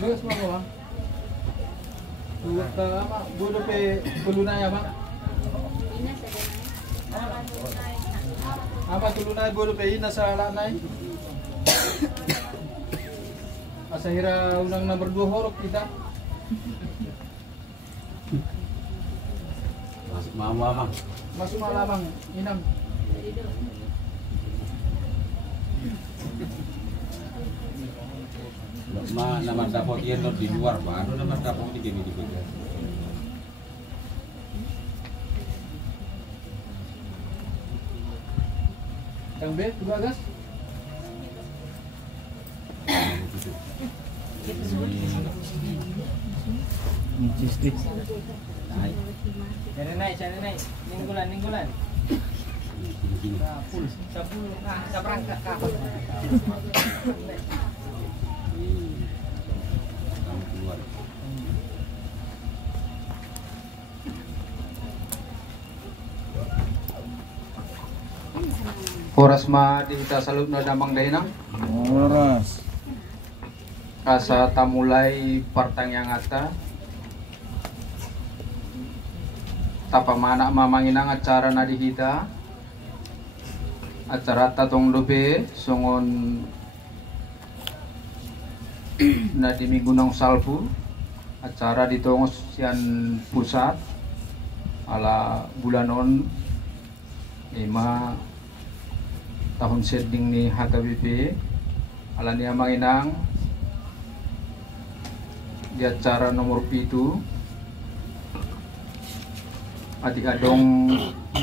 Enggak semua bang. Bodo pe tulunay bang. Ama tulunay bodo pe ina sa lanay. Asahira unang nomor 2 horok kita. Masuk mama bang. Masuk malamang inang. Nama dapat dia di luar baru nama dapat di game di bawah. Yang B, dua gas. Cari naik, ninggulan. Full, 10, sa perangkat kapal. Keluar. Poras ma di kita salut na damang dahinang. Oras. Asa tamulay partang yang ata. Tapamana mamanginang acara na dihita. Acara tatong dobe songon na di Minggunang Salpu. Acara di Tongos sian pusat ala bulanon 5 tahun setting ni HKBP ala niya manginang di acara nomor 7 adik adong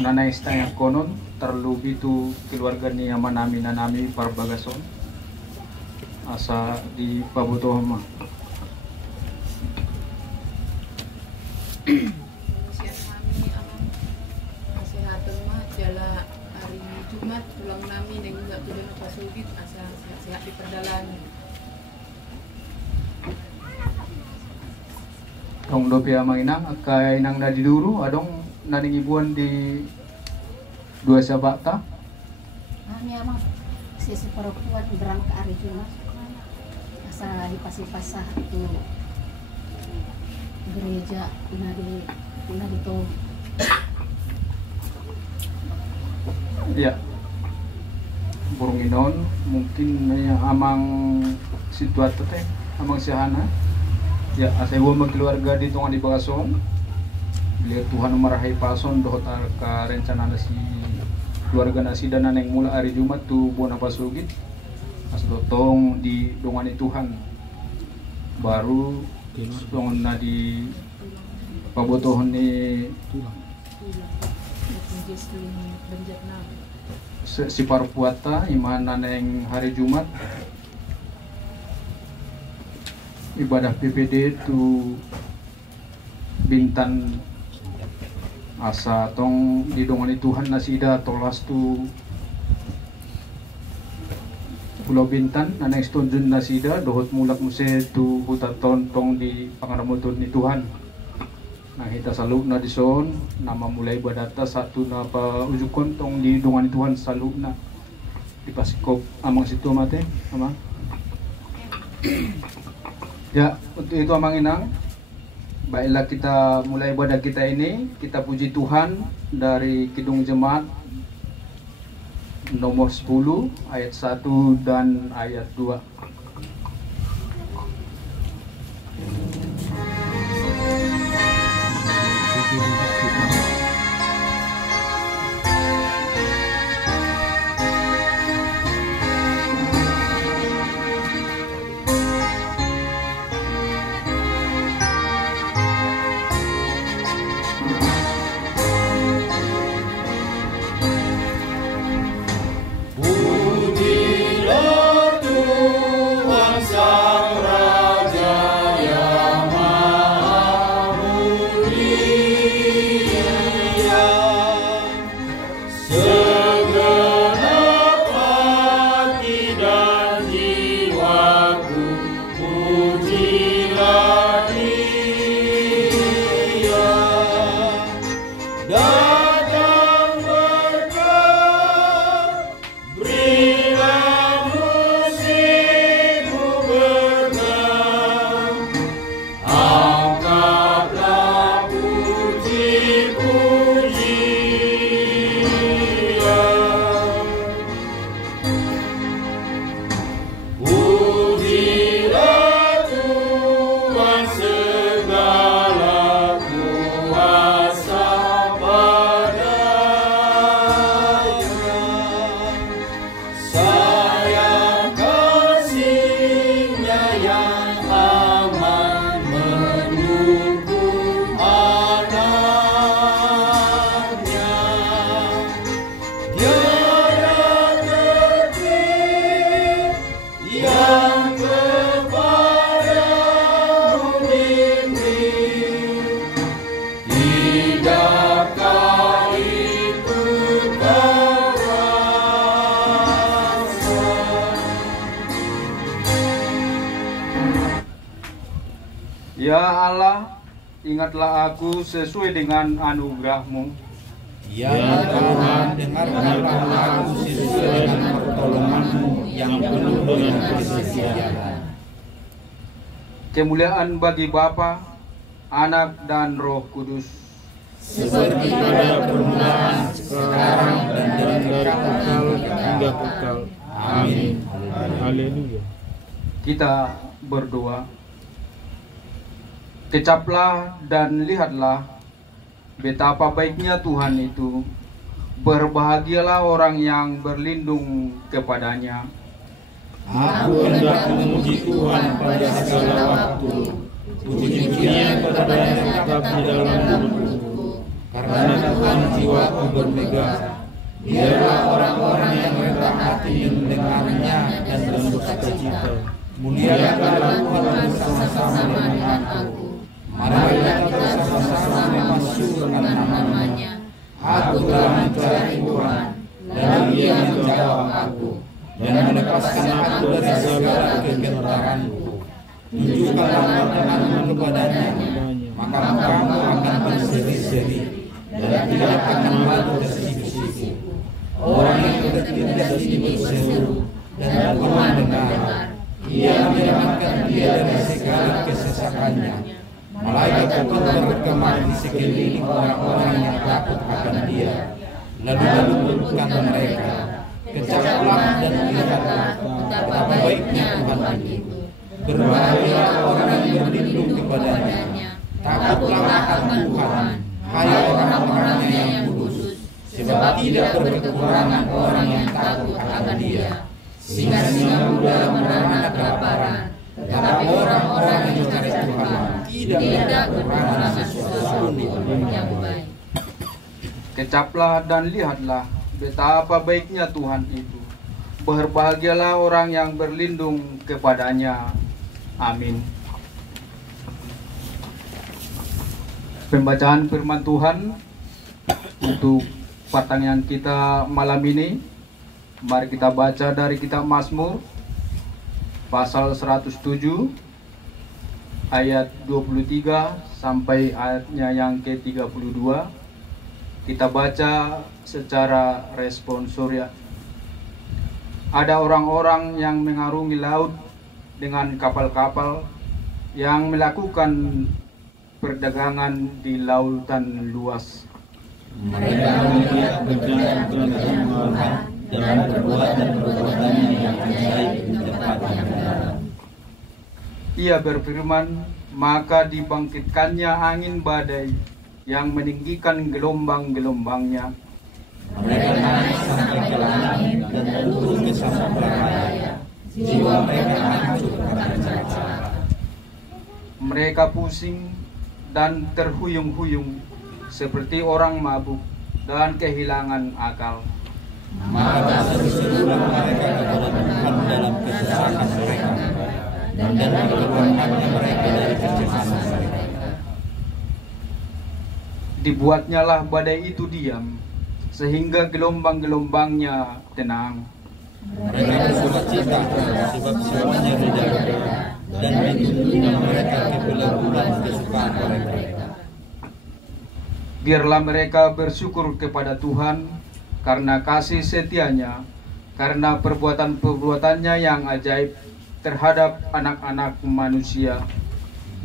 nanay istang konon terlebih itu keluarga ni manami nanami parbagason asa di pabuto mah. Kesehatan mah jala hari Jumat pulang nami dan juga tuh dan pasugit asa sehat di perjalanan. Tong dopia manginang kay nang nadiduru adong naning ibuan di dua sabata. Kami amang sisi perempuan berangkat hari Jumat asa di pasih-pasah itu gereja nadi to. Ya. Burung inon mungkin ya amang situasi teh amang sihana. Ya asai gua keluarga di tongan di Bagason. Beliau Tuhan marahi pason dohot ka rencana si keluarga nasi dan neng mula hari Jumat tu buana pasugit. As dotong di dongani Tuhan. Baru dongan na di pabotohon ni si parpuata iman neng hari Jumat ibadah PPD tu Bintan asa tong didongani Tuhan nasida tolas tu Pulau Bintan naneng stunjun nasida dohot mulak muse tu hutaton tong di pangaramutun ni Tuhan. Nah kita saluk na dison nama mulai badata satu na pa ujukon tong di dongani Tuhan saluk na di pasikop amang situ mate amang. Ya, untuk itu amang inang, baiklah kita mulai ibadah kita ini, kita puji Tuhan dari Kidung Jemaat nomor 10 ayat 1 dan ayat 2. Pujilah Tuhan. Ya Allah, ingatlah aku sesuai dengan anugerah-Mu. Ya Tuhan, dengarkanlah aku sesuai dengan pertolongan-Mu yang penuh dengan kesetiaan. Kemuliaan bagi Bapa, Anak dan Roh Kudus. seperti pada permulaan, sekarang, dan dari kekal hingga kekal. Amin. Haleluya. Kita berdoa. Kecaplah dan lihatlah betapa baiknya Tuhan itu. Berbahagialah orang yang berlindung kepadanya. Aku hendak memuji Tuhan pada segala waktu. Puji-pujian kepadanya tetap di dalam mulutku. Karena Tuhan jiwaku bermegah. Biarlah orang-orang yang rendah hati mendengarnya dan bersukacita. Muliakanlah Tuhan bersama-sama dengan aku. Marilah kita sama-sama memasukkan namanya. Aku telah mencari Tuhan, dan Dia menjawab aku, dan melepaskan aku dari segala kegentaranku. Tunjukkanlah pertolongan kepadanya, maka kamu akan berseri-seri, dan tidak akan malu tersipu-sipu. Orang yang bertindak berseru, dan Tuhan dengar. Ia menyelamatkan dia dari segala kesesakannya. Malaikat Tuhan bergema di sekeliling orang-orang yang takut akan Dia. Lalu lulukan mereka. Kecaplah dan lihatlah betapa baiknya Tuhan itu. Berbahagialah orang yang berlindung kepadanya. Takutlah akan Tuhan, hai orang-orang yang kudus, sebab tidak berkekurangan orang yang takut akan Dia. Singa-singa muda menahan kelaparan, tetapi orang-orang yang mencari Tuhan tidak kekurangan sesuatu yang baik. Kecaplah dan lihatlah betapa baiknya Tuhan itu. Berbahagialah orang yang berlindung kepadanya. Amin. Pembacaan firman Tuhan untuk pertanyaan kita malam ini. Mari kita baca dari kitab Mazmur pasal 107 ayat 23 sampai ayatnya yang ke-32. Kita baca secara responsorial. Ada orang-orang yang mengarungi laut dengan kapal-kapal yang melakukan perdagangan di lautan luas. Mereka melihat berjalan Tuhan dalam perbuatan-perbuatannya yang ajaib di tempat yang dalam. Ia berfirman, maka dibangkitkannya angin badai yang meninggikan gelombang-gelombangnya. Mereka naik sampai ke langit dan turun ke samudra raya. Jiwa mereka hancur karena celaka. Mereka pusing dan terhuyung-huyung seperti orang mabuk dan kehilangan akal. Maka berserulah mereka kepada Tuhan dalam kesesakan mereka, dan dikeluarkannya mereka dari kecemasan mereka. Dibuatnyalah badai itu diam, sehingga gelombang-gelombangnya tenang. Mereka bersukacita sebab semuanya berjaga, dan dituntutnya mereka ke bulan-bulan kesukaan mereka. Biarlah mereka bersyukur kepada Tuhan karena kasih setianya, karena perbuatan-perbuatannya yang ajaib terhadap anak-anak manusia.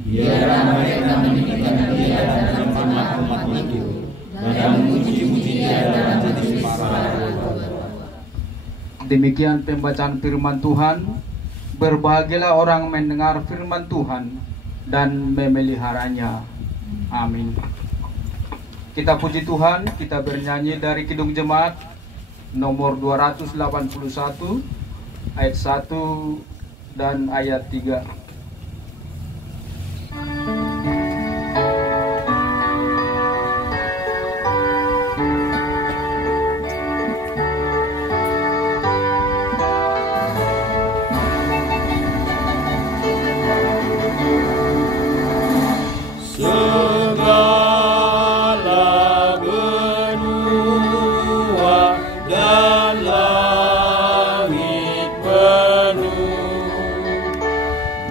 Biarlah mereka meninggikan Dia dalam umat-umat itu, dan memuji-muji Dia dalam hati para. Demikian pembacaan firman Tuhan. Berbahagialah orang mendengar firman Tuhan dan memeliharanya. Amin. Kita puji Tuhan, kita bernyanyi dari Kidung Jemaat nomor 281 ayat 1 dan ayat 3.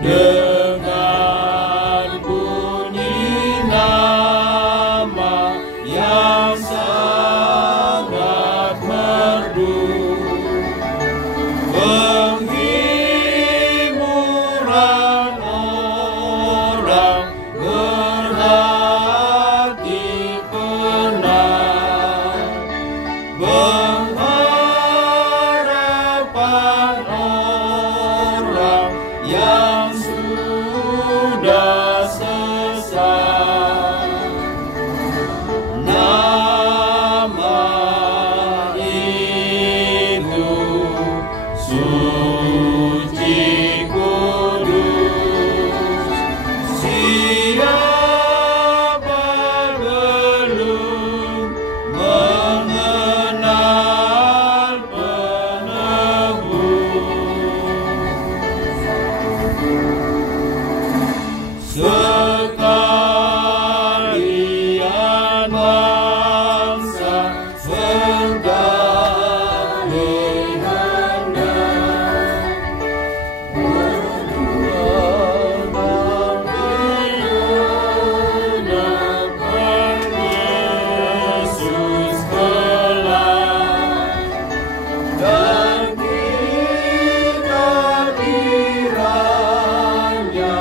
dengan bunyi nama yang sangat merdu, penghiburan orang berhati penat, pengharapan orang yang sudah sesat. Nama itu suci kudus. Siapa belum mengenal penebus, sekalian bangsa berdamai menghadap Yesus kelak, dan kita kiranya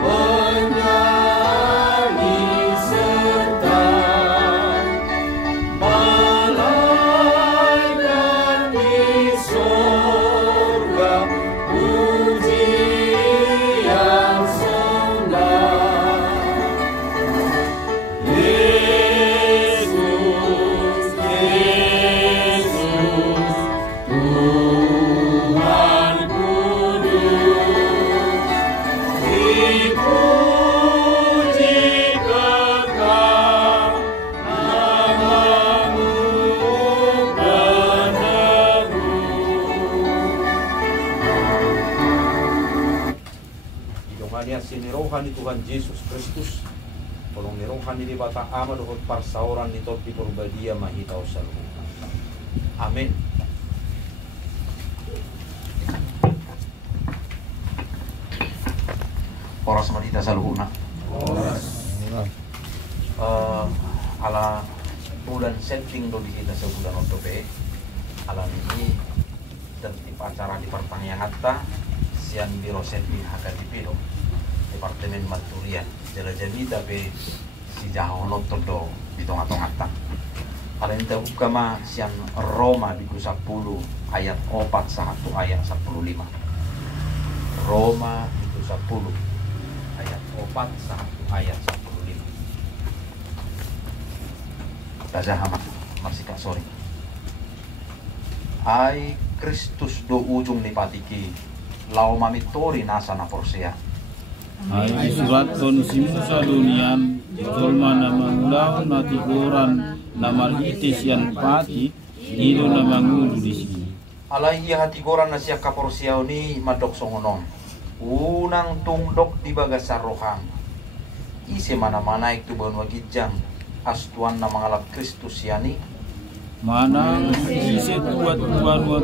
menyanyi serta malaikat di sorga pujian sembah. Yesus, Yesus, Tuhan kudus, dipuji kekal namamu penebus. Idongania sini rohani Tuhan Yesus Kristus, tolong ni rohani di bata ama dohot parsauran ni topi perbadia mahita usalu. Amin. Oras mahita saluhuna. Ala bulan setting do di kita sebulan otobe. Ala ini tertib acara di pertanyaan sian biro setting hakadipido. Departemen Maturian jelajani tapi si jauh noto do bitonga-tonga. Kalau ente buka mah sian Roma di 10 ayat 4 1 ayat 15. Roma itu 10 ayat 4 1 ayat 15. Dazahama masih kak sorry. Ai Kristus do ujung nipatiki lau mamitori nasa na porsea. Ai surat ton simusa dunian tolma nama ulau na tiguran nama itis yang pati ido nama ngulu di sini. Alai hati goran na siya kaporsiaw ni madok songonon. Unang tungdok di bagasar rohang. Ise mana-mana itu bahan wagijang astuan na mangalap Kristus yani. Mana ise tuan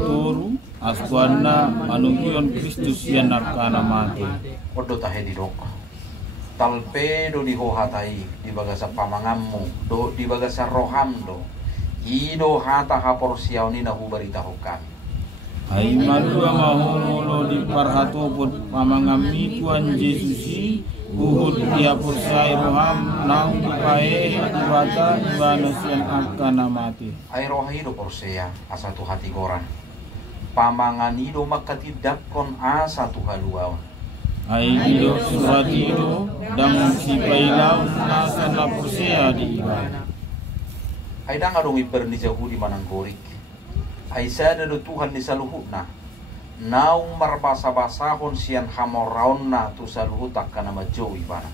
toru astuan na manungkion Kristus yang nakana mati. Odo tahe di dok. Talpe do di hohatai di bagasa pamangammu do di bagasa roham do. Ido hata haporsiaw ni nahubarita hukam. Ai malua maholo di parhatopod pamangami Tuhan Yesusi uhud dia porsai roham nang pae bata ibana sian akana mati. Ai rohido porsea asa tu hati goran. Pamanganido makatidakon asa tu haluaw. Ai ido suratido dang si pailaw nasa na porsea di ibana. Ai dang adong iper ni jauh di mananggorik. Ai sada do Tuhan ni saluhutna. Naung marbasa-basahon sian hamoraon na tu saluhutak kana majo ibana.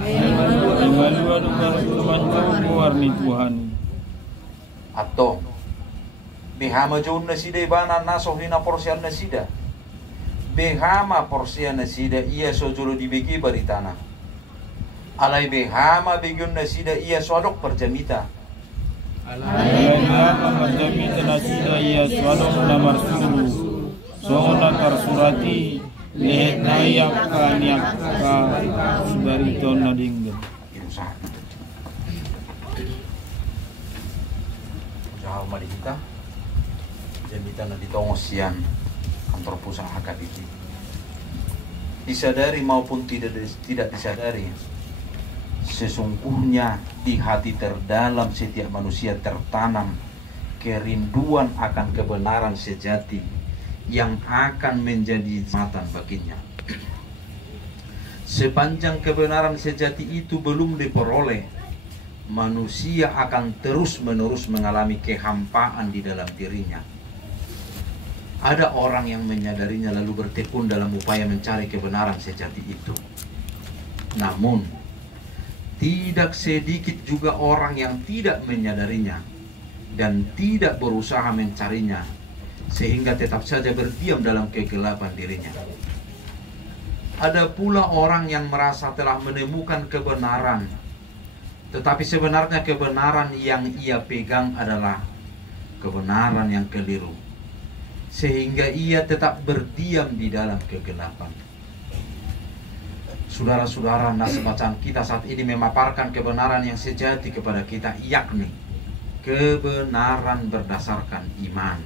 Ai malua Tuhan keluar ni Tuhan. Atau behama jauh na sida ibana nasohina porsian na sida. Behama porsian na sida iya sojolo dibegi baritana. Alai behama begion na sida iya sodok perjamita. Alai behama perjamita na sida iya sodok namar sulu. Sohona karsurati nayak ka subarito na dinggan. Usaha mali kita jemita na ditongos yan kantor pusat HKBP. Disadari maupun tidak disadari, sesungguhnya di hati terdalam setiap manusia tertanam kerinduan akan kebenaran sejati yang akan menjadi matan baginya. Sepanjang kebenaran sejati itu belum diperoleh, manusia akan terus-menerus mengalami kehampaan di dalam dirinya. Ada orang yang menyadarinya lalu bertekun dalam upaya mencari kebenaran sejati itu. Namun, tidak sedikit juga orang yang tidak menyadarinya dan tidak berusaha mencarinya, sehingga tetap saja berdiam dalam kegelapan dirinya. Ada pula orang yang merasa telah menemukan kebenaran, tetapi sebenarnya kebenaran yang ia pegang adalah kebenaran yang keliru, sehingga ia tetap berdiam di dalam kegelapan. Saudara-saudara, nas bacaan kita saat ini memaparkan kebenaran yang sejati kepada kita, yakni kebenaran berdasarkan iman.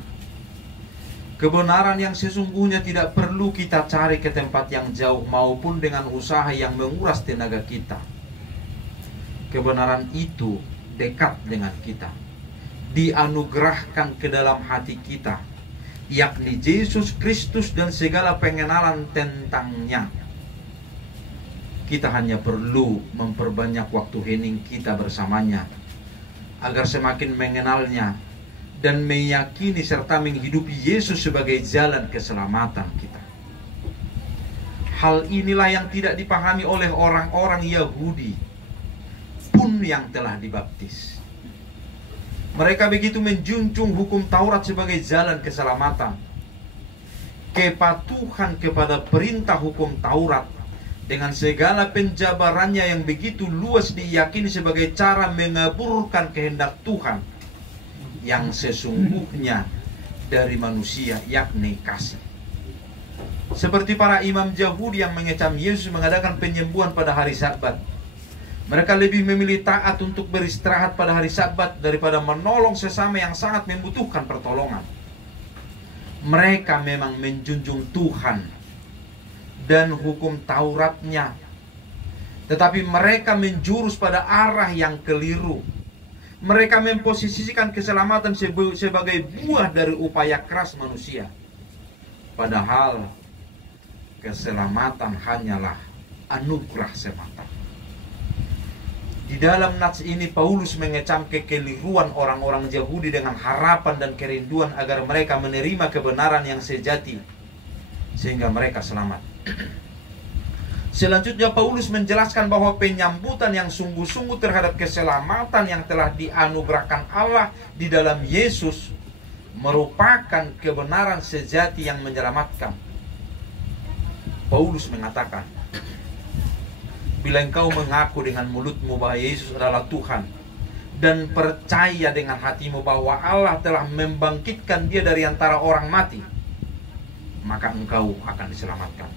Kebenaran yang sesungguhnya tidak perlu kita cari ke tempat yang jauh maupun dengan usaha yang menguras tenaga kita. Kebenaran itu dekat dengan kita, dianugerahkan ke dalam hati kita, yakni Yesus Kristus dan segala pengenalan tentangnya. Kita hanya perlu memperbanyak waktu hening kita bersamanya agar semakin mengenalnya dan meyakini serta menghidupi Yesus sebagai jalan keselamatan kita. Hal inilah yang tidak dipahami oleh orang-orang Yahudi pun yang telah dibaptis. Mereka begitu menjunjung hukum Taurat sebagai jalan keselamatan. Kepatuhan kepada perintah hukum Taurat dengan segala penjabarannya yang begitu luas diyakini sebagai cara mengaburkan kehendak Tuhan yang sesungguhnya dari manusia, yakni kasih. Seperti para imam Yahudi yang mengecam Yesus mengadakan penyembuhan pada hari Sabat. Mereka lebih memilih taat untuk beristirahat pada hari Sabat daripada menolong sesama yang sangat membutuhkan pertolongan. Mereka memang menjunjung Tuhan dan hukum Tauratnya, tetapi mereka menjurus pada arah yang keliru. Mereka memposisikan keselamatan sebagai buah dari upaya keras manusia, padahal keselamatan hanyalah anugerah semata. Di dalam nats ini Paulus mengecam kekeliruan orang-orang Yahudi dengan harapan dan kerinduan agar mereka menerima kebenaran yang sejati sehingga mereka selamat. Selanjutnya Paulus menjelaskan bahwa penyambutan yang sungguh-sungguh terhadap keselamatan yang telah dianugerahkan Allah di dalam Yesus merupakan kebenaran sejati yang menyelamatkan. Paulus mengatakan, bila engkau mengaku dengan mulutmu bahwa Yesus adalah Tuhan dan percaya dengan hatimu bahwa Allah telah membangkitkan dia dari antara orang mati, maka engkau akan diselamatkan.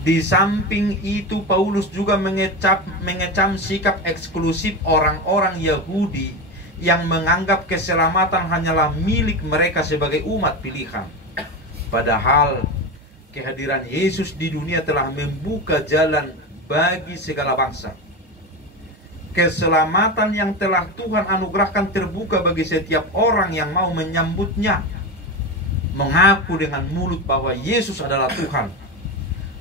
Di samping itu Paulus juga mengecam sikap eksklusif orang-orang Yahudi yang menganggap keselamatan hanyalah milik mereka sebagai umat pilihan. Padahal kehadiran Yesus di dunia telah membuka jalan bagi segala bangsa. Keselamatan yang telah Tuhan anugerahkan terbuka bagi setiap orang yang mau menyambutnya. Mengaku dengan mulut bahwa Yesus adalah Tuhan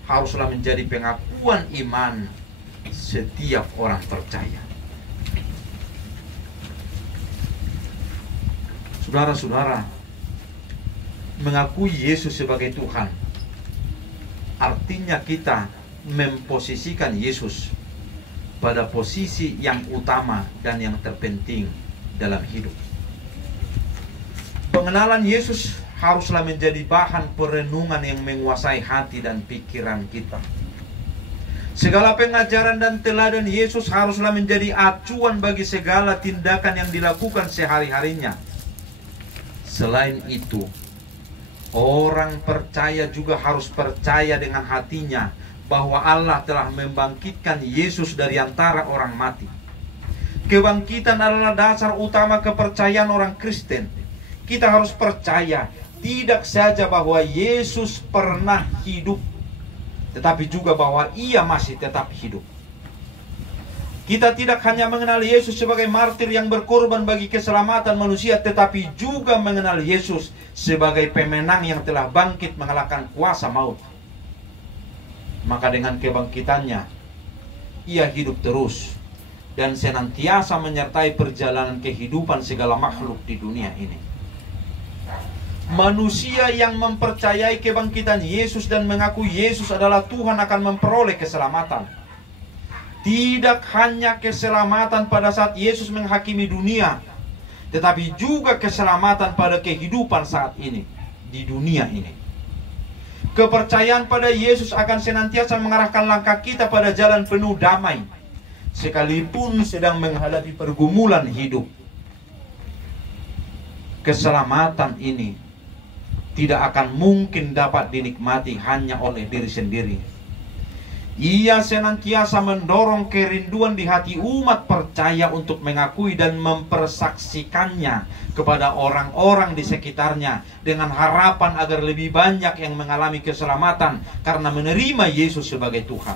haruslah menjadi pengakuan iman setiap orang percaya. Saudara-saudara, mengakui Yesus sebagai Tuhan artinya kita memposisikan Yesus pada posisi yang utama dan yang terpenting dalam hidup. Pengenalan Yesus haruslah menjadi bahan perenungan yang menguasai hati dan pikiran kita. Segala pengajaran dan teladan Yesus haruslah menjadi acuan bagi segala tindakan yang dilakukan sehari-harinya. Selain itu, Orang percaya juga harus percaya dengan hatinya bahwa Allah telah membangkitkan Yesus dari antara orang mati. Kebangkitan adalah dasar utama kepercayaan orang Kristen. Kita harus percaya tidak saja bahwa Yesus pernah hidup, tetapi juga bahwa Ia masih tetap hidup. Kita tidak hanya mengenal Yesus sebagai martir yang berkorban bagi keselamatan manusia, tetapi juga mengenal Yesus sebagai pemenang yang telah bangkit mengalahkan kuasa maut. Maka dengan kebangkitannya, Ia hidup terus dan senantiasa menyertai perjalanan kehidupan segala makhluk di dunia ini. Manusia yang mempercayai kebangkitan Yesus dan mengaku Yesus adalah Tuhan akan memperoleh keselamatan. Tidak hanya keselamatan pada saat Yesus menghakimi dunia, tetapi juga keselamatan pada kehidupan saat ini, di dunia ini. Kepercayaan pada Yesus akan senantiasa mengarahkan langkah kita pada jalan penuh damai, sekalipun sedang menghadapi pergumulan hidup. Keselamatan ini tidak akan mungkin dapat dinikmati hanya oleh diri sendiri. Ia senantiasa mendorong kerinduan di hati umat percaya untuk mengakui dan mempersaksikannya kepada orang-orang di sekitarnya dengan harapan agar lebih banyak yang mengalami keselamatan karena menerima Yesus sebagai Tuhan.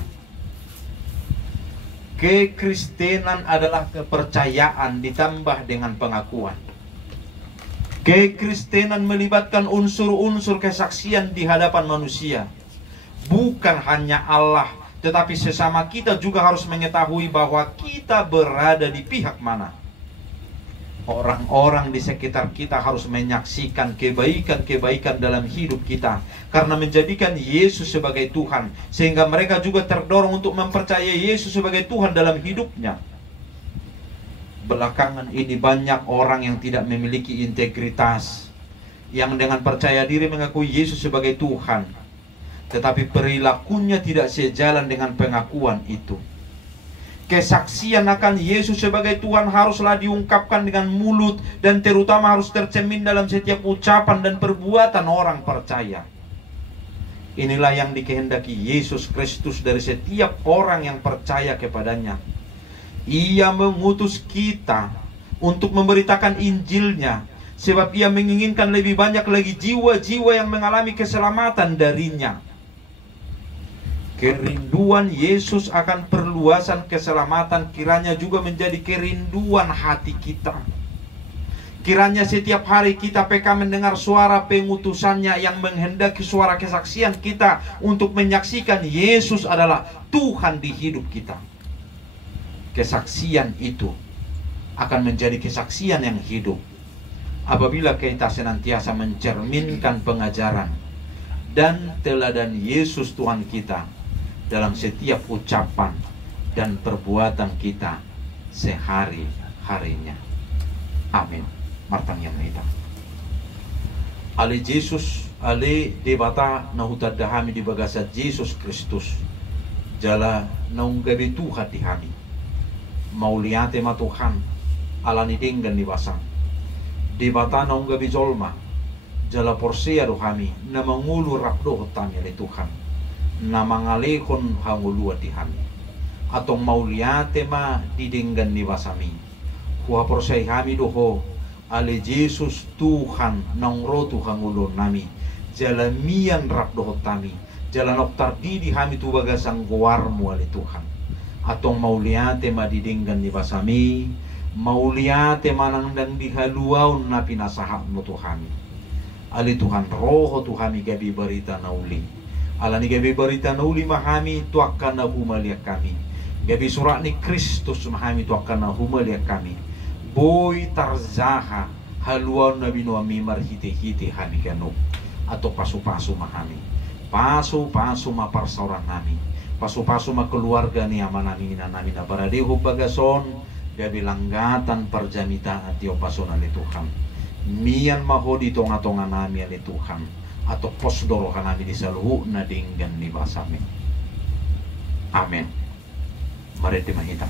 Kekristenan adalah kepercayaan ditambah dengan pengakuan. Kekristenan melibatkan unsur-unsur kesaksian di hadapan manusia. Bukan hanya Allah, tetapi sesama kita juga harus mengetahui bahwa kita berada di pihak mana. Orang-orang di sekitar kita harus menyaksikan kebaikan-kebaikan dalam hidup kita karena menjadikan Yesus sebagai Tuhan, sehingga mereka juga terdorong untuk mempercayai Yesus sebagai Tuhan dalam hidupnya. Belakangan ini banyak orang yang tidak memiliki integritas, yang dengan percaya diri mengakui Yesus sebagai Tuhan, tetapi perilakunya tidak sejalan dengan pengakuan itu. Kesaksian akan Yesus sebagai Tuhan haruslah diungkapkan dengan mulut dan terutama harus tercermin dalam setiap ucapan dan perbuatan orang percaya. Inilah yang dikehendaki Yesus Kristus dari setiap orang yang percaya kepadanya. Ia mengutus kita untuk memberitakan Injilnya, sebab Ia menginginkan lebih banyak lagi jiwa-jiwa yang mengalami keselamatan darinya. Kerinduan Yesus akan perluasan keselamatan kiranya juga menjadi kerinduan hati kita. Kiranya setiap hari kita peka mendengar suara pengutusannya yang menghendaki suara kesaksian kita untuk menyaksikan Yesus adalah Tuhan di hidup kita. Kesaksian itu akan menjadi kesaksian yang hidup apabila kita senantiasa mencerminkan pengajaran dan teladan Yesus Tuhan kita dalam setiap ucapan dan perbuatan kita sehari-harinya. Amin. Martang yang kita. Ale Yesus, ale debata na hutadahami di bagasa Yesus Kristus. Jala naunggabi Tuhan di hami. Mauliate ma Tuhan alani denggan di basang. Debata naunggabi jolma. Jala porsea do hami na mangulu rapdo tami ale Tuhan. Na mangalekon hangulua di hami. Atong mauliate ma didenggan di basami. Kuha porsea hami doho ale Yesus Tuhan nangro Tuhan ulun nami. Jala mian rapdo tami. Jala noktar di hami tu bagasang guarmu ale Tuhan. Atong mauliate madidinggan ni basami, mauliate manangdang dihaluaw na pinasahak mo Tuhami. Ali Tuhan roho Tuhami gabi berita nauli. Ala ni gabi berita nauli mahami tuakan na humaliak kami. Gabi surat ni Kristus mahami tuakan na humaliak kami. Boy tarzaha haluaw na binuami marhiti-hiti hami kanok. Ato pasu-pasu mahami. Pasu-pasu maparsauran nami. Pasu-pasu makeluarga ni ama namin na baradeho bagason gabi langgatan perjamita at pason ali Tuhan. Mian mahodi tonga-tonga nami ali Tuhan atau posdorohan nami di saluhu na dinggan ni basami. Amen. Mari dimahita.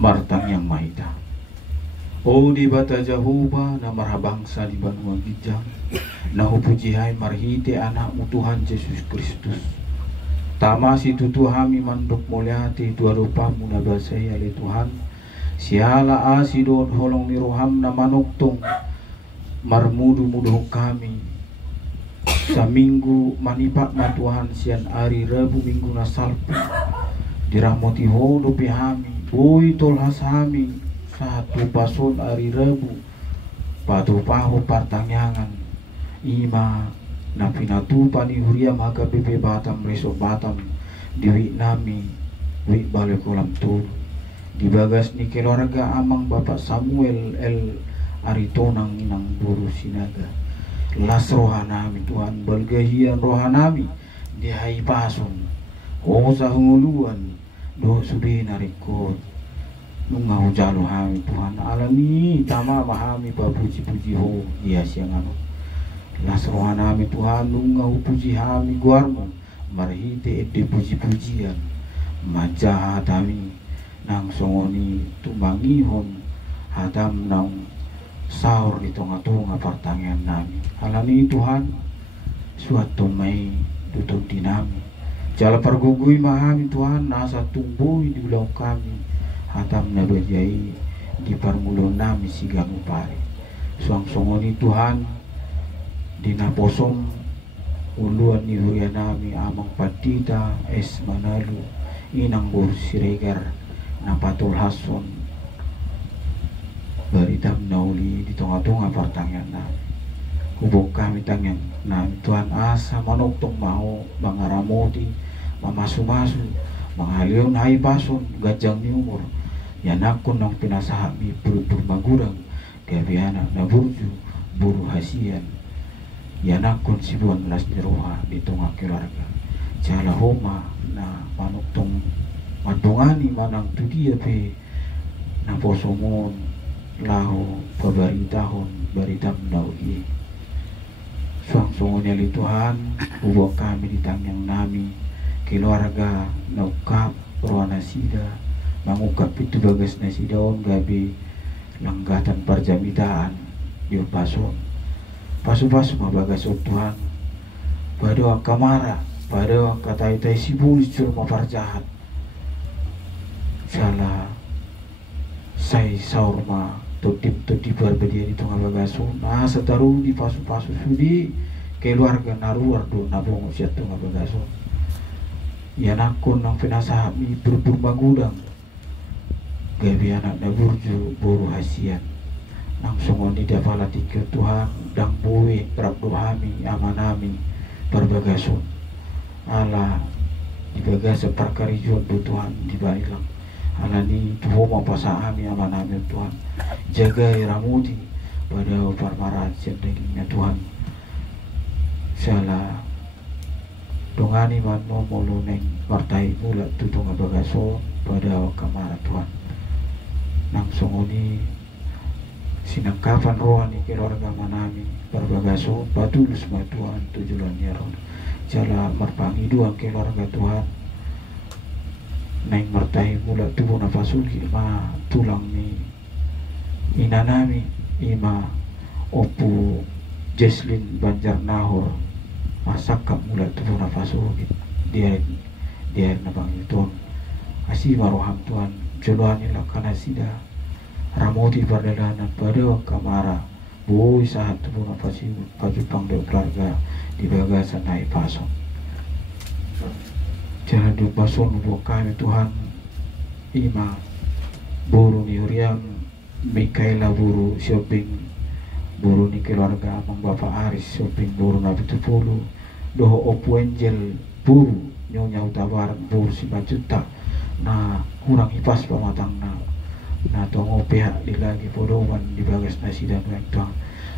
martang yang mahita. O di bata Jehovah na marhabangsa di banua gijang, na hupujihai marhite anakmu Tuhan Yesus Kristus. Tamasi tutuhami mandok mulyati tua rupamu na basaya le Tuhan. Siala asidon holong ni roham na manuktong marmudu-mudu kami. Sa minggu manipak na Tuhan sian ari Rabu minggu na salpu. Diramoti hodo pihami, boi tolhas hami. Satu pason ari Rabu patu paho partanyangan ima na pinatupa ni huria maka bebe batam reso batam diwi nami wi balik kolam tur di bagas ni keluarga amang Bapak Samuel L. Aritonang inang buru sinaga las rohanami Tuhan balgahian rohanami di hai pason hosa hunguluan do sudah narikot nunga hujalo hami Tuhan alami tama mahami papuji-puji ho iya siang anu las rohanami Tuhan nunga puji hami guarmu marhite ede puji-pujian majah hatami nang songoni tumbangihon hatam nang saur di tonga-tonga pertanyaan nami alami Tuhan suatu mai tutup dinami jala pergugui mahami Tuhan nasa tumbui di ulang kami hatam na bajai di parmulo nami sigamu pare suang songoni Tuhan di naposom uluan ni huya nami amang patita es manalu inang bor siregar na patul hason baritam nauli di tonga-tonga pertanyaan nami hubung kami tangyang nami Tuhan asa manuktong mau bangaramoti mamasu-masu mangalion hai pason gajang ni umur yanakun nang pinasahami buru-buru magurang gabiana na burju buru hasian yanakun sibuan las niroha di tengah keluarga jala homa na manuktong madungani manang tudia pe na posomon lahu pabarintahon baritam naui suang songonya li Tuhan ubah kami di tangyang nami keluarga naukap rohana sida mangukap itu bagas nasi daun gabi langgatan parjamitaan di pasun pasu-pasu mabagas Tuhan pada kamara pada katai-tai sibul cuma parjahat salah sai saurma tutip berbeda di tengah bagasun nah setaruh di pasu-pasu sudi keluarga naruar do nabong usia tengah bagasun ya nakun nang pinasahami berburu gudang gabi anak na burju buru hasian nang songon di dapalati ke Tuhan dang buwe prabdohami amanami perbagasun ala dibagasa perkarijuan bu Tuhan dibailang ala ni tuhoma pasahami amanami Tuhan jaga iramuti pada parmarat sendagingnya Tuhan salah dongani man momolo neng partai mula tutunga bagason pada kamara Tuhan nang songoni sinangkapan rohani keluarga manami berbagaso patulus ma Tuhan tujuan yaron jala marpangi dua keluarga Tuhan neng mertai mula tubuh nafasuki ma tulang ni inanami ima opu Jesslyn Banjar Nahor masakap mula tubuh nafasuki dia nabang Tuhan asih maroham Tuhan juluan ila kana sida ramoti perdalanan pada kamara boi saat tubuh napasi pajupang de keluarga di bagasan naik pason jangan di pason buat kami Tuhan ima buru ni uriam Mikaela buru shopping buru ni keluarga amang Bapak Aris shopping buru nabi tupulu doho opu angel buru nyonya utabar buru 5 juta na kurang ipas pamatang na tongo pihak di lagi podoman di bagas nasi dan yang Tuhan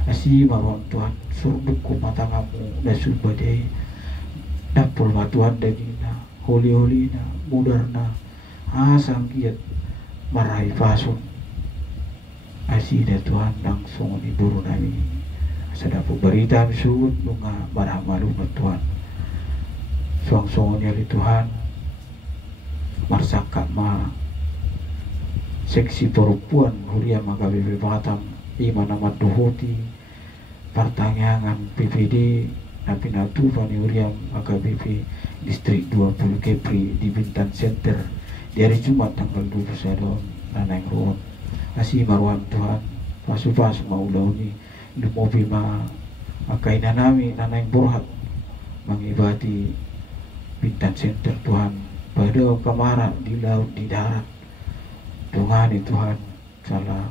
asi maron Tuhan surbuk ku matangamu da subade dapul matuan dagingna holi-holina mudarna asang kiat marai pasun asi da Tuhan langsung di buru nami sadapu berita misud nunga marah malu Tuhan suang-suangnya di Tuhan marsaka ma seksi perempuan Huria Magabe Batam Iman Ahmad Dohoti pertanyaan PPD Napi Natufan Huria Magabe distrik 20 Kepri di Bintan Center di hari Jumat tanggal 21 Nanang Ruang Asih Marwan Tuhan pasu-pasu maulauni lumobi ma akai nanami Nanang Borhat mengibati Bintan Center Tuhan pada kamara di laut di darat dongani Tuhan salah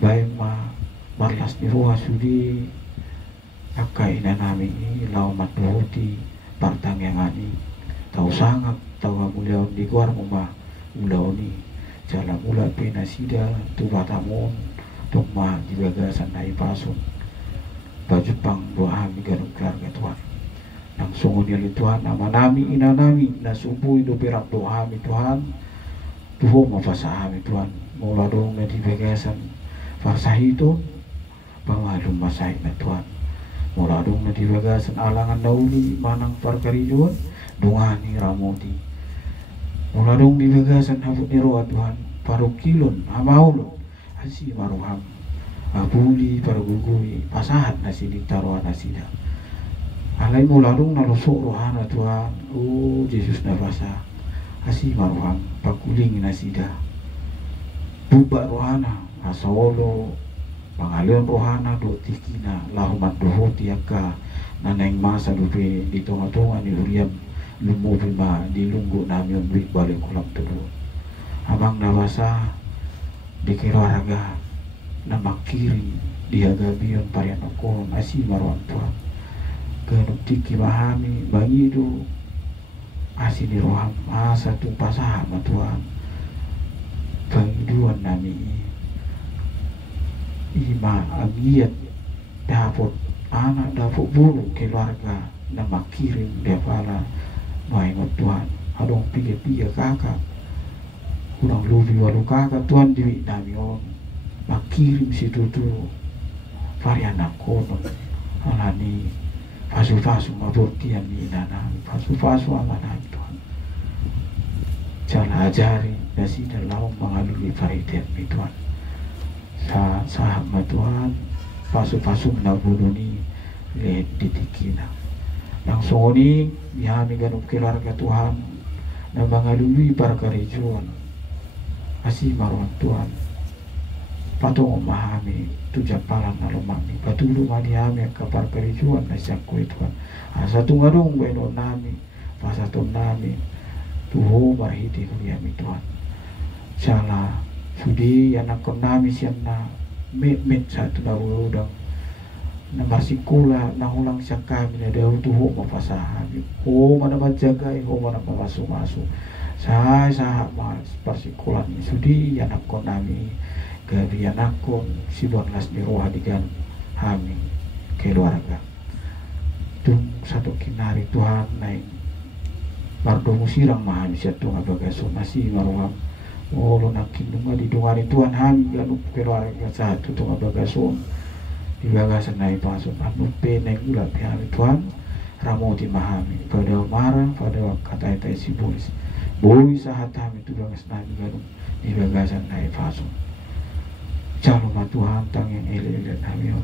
baik ma marlas ni roha sudi akai nanami lau matuhoti partang yang ani tahu sangat tahu mulia di luar mama ulau ni jalan mula penasida tu batamon tokma di bagasan nai pasun baju pang doa mi garuk keluarga Tuhan langsung dia Tuhan nama nami ina nami na subuh do perak doa mi Tuhan tuho mafasa mi Tuhan mula dong na di bagasan farsahi itu bawa lumah saya na Tuhan mula dong na di bagasan alangan dauli manang parkarijuan dungani ramodi mula dong di bagasan habut ni roa Tuhan paru kilon amaulun asi maruham abuli paru gugui pasahat nasi ditaruh nasida alai mula dong na losok rohana Tuhan oh Yesus na rasa asi maruham pakuling nasida bubak rohana asawolo pangalion rohana do tikina lahumat dohoti aka naneng masa lupe di tonga-tonga ni Uriam lumobi ma di lunggu namion wik balik kulam tulu abang nawasa di keraraga nama kiri dia gabion parian okon asi marwan Tuhan genuk tiki mahami bangi itu asi di roham asa tu pasah ma Tuhan bangiduan nami ima agiat dapot anak dapot bulu keluarga nama kirim dia pala maingot Tuhan adong piga kakak kurang lubi walu kakak Tuhan diwi nami on makirim situ tu varian akono alani fasu-fasu mabortian ni nana fasu-fasu amanah Tuhan cara ajari nasi dalam mengalami varian ni Tuhan sahabat Tuhan pasu-pasu menabununi lihat ditikina langsung ini dihami ganung keluarga Tuhan na mengalami parkarijuan asih marwan Tuhan patong memahami tujuan palang nalomami patulu manihami ke parkarijuan na siyangkwe Tuhan satu ngadong bueno nami pasaton nami tuho marhiti kuriami Tuhan salah sudi anak nami siyan na met satu na udang na masikula na hulang siyang kami na daw tuho mapasahami ho manaman jagay ho manaman masu-masu sa parsikulan sudi anak nami gabi anak kon sibon las ni roha digan hami keluarga tung satu kinari Tuhan naik mardo musirang mahami siya tung abagaso nasi maruham olo nakinunga di dungani Tuhan hami ganuk keluarga satu tung abagaso di bagasan naik pasok anu peneng ulat hami Tuhan ramoti mahami pada marah pada kata-kata si bolis boy sahat hami tu bagas nami ganuk di bagasan naik pasok calon Tuhan tang yang ele-ele kami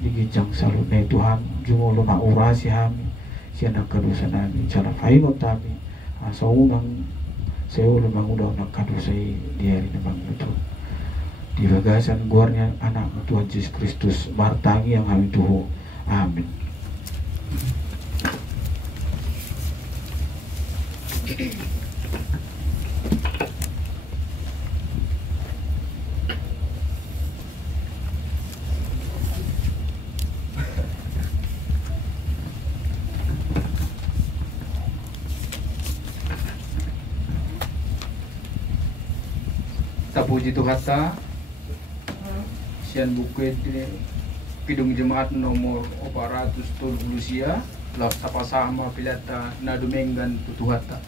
digincang salut na Tuhan jumolo na orasi kami siya nagkadusa namin cara faingot kami sa unang sayo lamang udaw nagkadusa di hari na mangluto di bagasan guarnya anak Tuhan Yesus Kristus martangi ang kami tuho amin. Puji Tuhan ta sian bukit Kidung Jemaat nomor 470 sia lah sapasama pilata na dumenggan tutuhata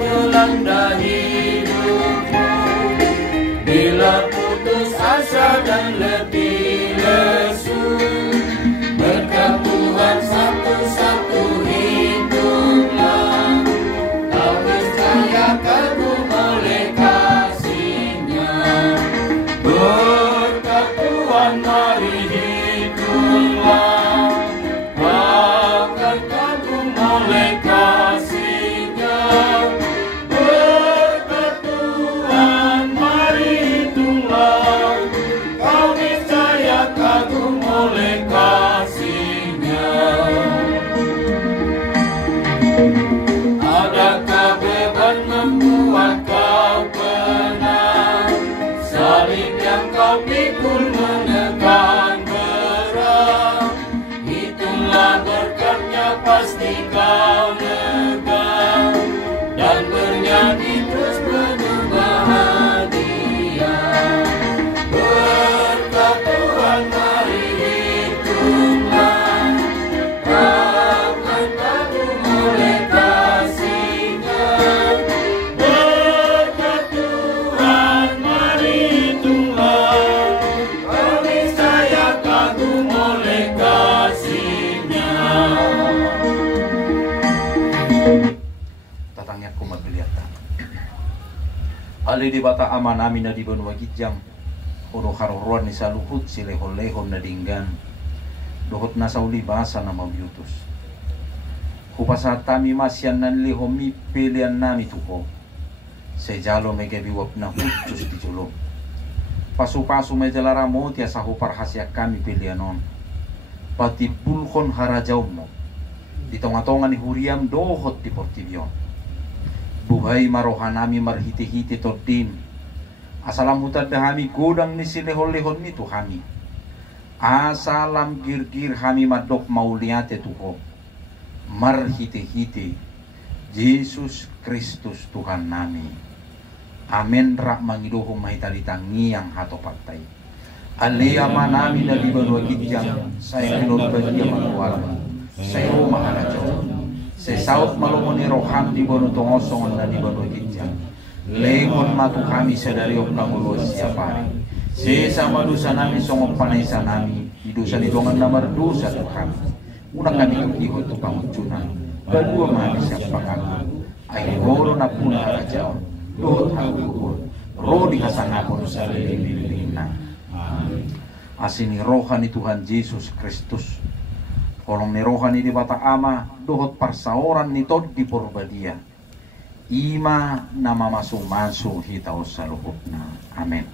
melanda hidupmu. Bila putus asa dan letih lesu, berkat Tuhan satu-satu hiduplah. Kau niscaya kagum oleh kasih-Nya. Berkat Tuhan mari hiduplah. Kau akan kagum oleh kasih-Nya. Berkat Tuhan mari hitunglah. Kau niscaya kagum oleh kasih-Nya. Adakah beban membuat kau penat? Salib yang kau pikul menekan berat. Hitunglah berkat-Nya pasti kau lega, dan bernyanyi terus penuh bahagia. Berkat Tuhan mari hitunglah. Kau akan kagum oleh kasih-Nya. Berkat Tuhan mari hitunglah. Kau niscaya kagum oleh kasih-Nya. Tatangnya ko magbiliatan. Ali di bata amanami na di banwa gijang. Uro haruruan ni sa luhut si lehon-lehon na dinggan. Duhot na sa ulibasa na mabyutos. Kupasa tami masyan nan lihomi pilihan nami tuko. Sejalo may gabiwap na hutsus di julo. Pasu-pasu may jalara mo tiya sa hupar hasya kami pilihanon. Pati pulkon harajaw mo. Ditonga-tonga ni huriam dohot di portibyon. Buhay marohan nami marhiti-hiti tordin. Asalam hutad dahami godang ni silehon-lehon nito hami. Asalam gir-gir hami madok mauliate tuho. Marhiti-hiti Yesus Kristus Tuhan nami. Amen rak mangidohong mahitalitangi yang hato patay. Aliyama nami na di banwa gijang. Saya minun badia manuwala. Saya maharajaw. Sa saut malumuni roham di banu tongosongan na di banu gijang. Lengon matu kami sa dariok ng ulos siapari. Sa madusa nami songong panaysa nami. Idusa ni dongan na mardusa to kami. Unang kami kukihot to pangutsunan. Kedua mami siap pakagun. Ay horo na puna harajaw. Dohot hagukul. Rodi hasanapon sa lilin na. Asini rohani Tuhan Yesus Kristus. Kolong ni rohani di bata ama, dohot parsaoran ni tod di porbadia. Ima na mamasu-masu hitaw sa luhut na. Amen.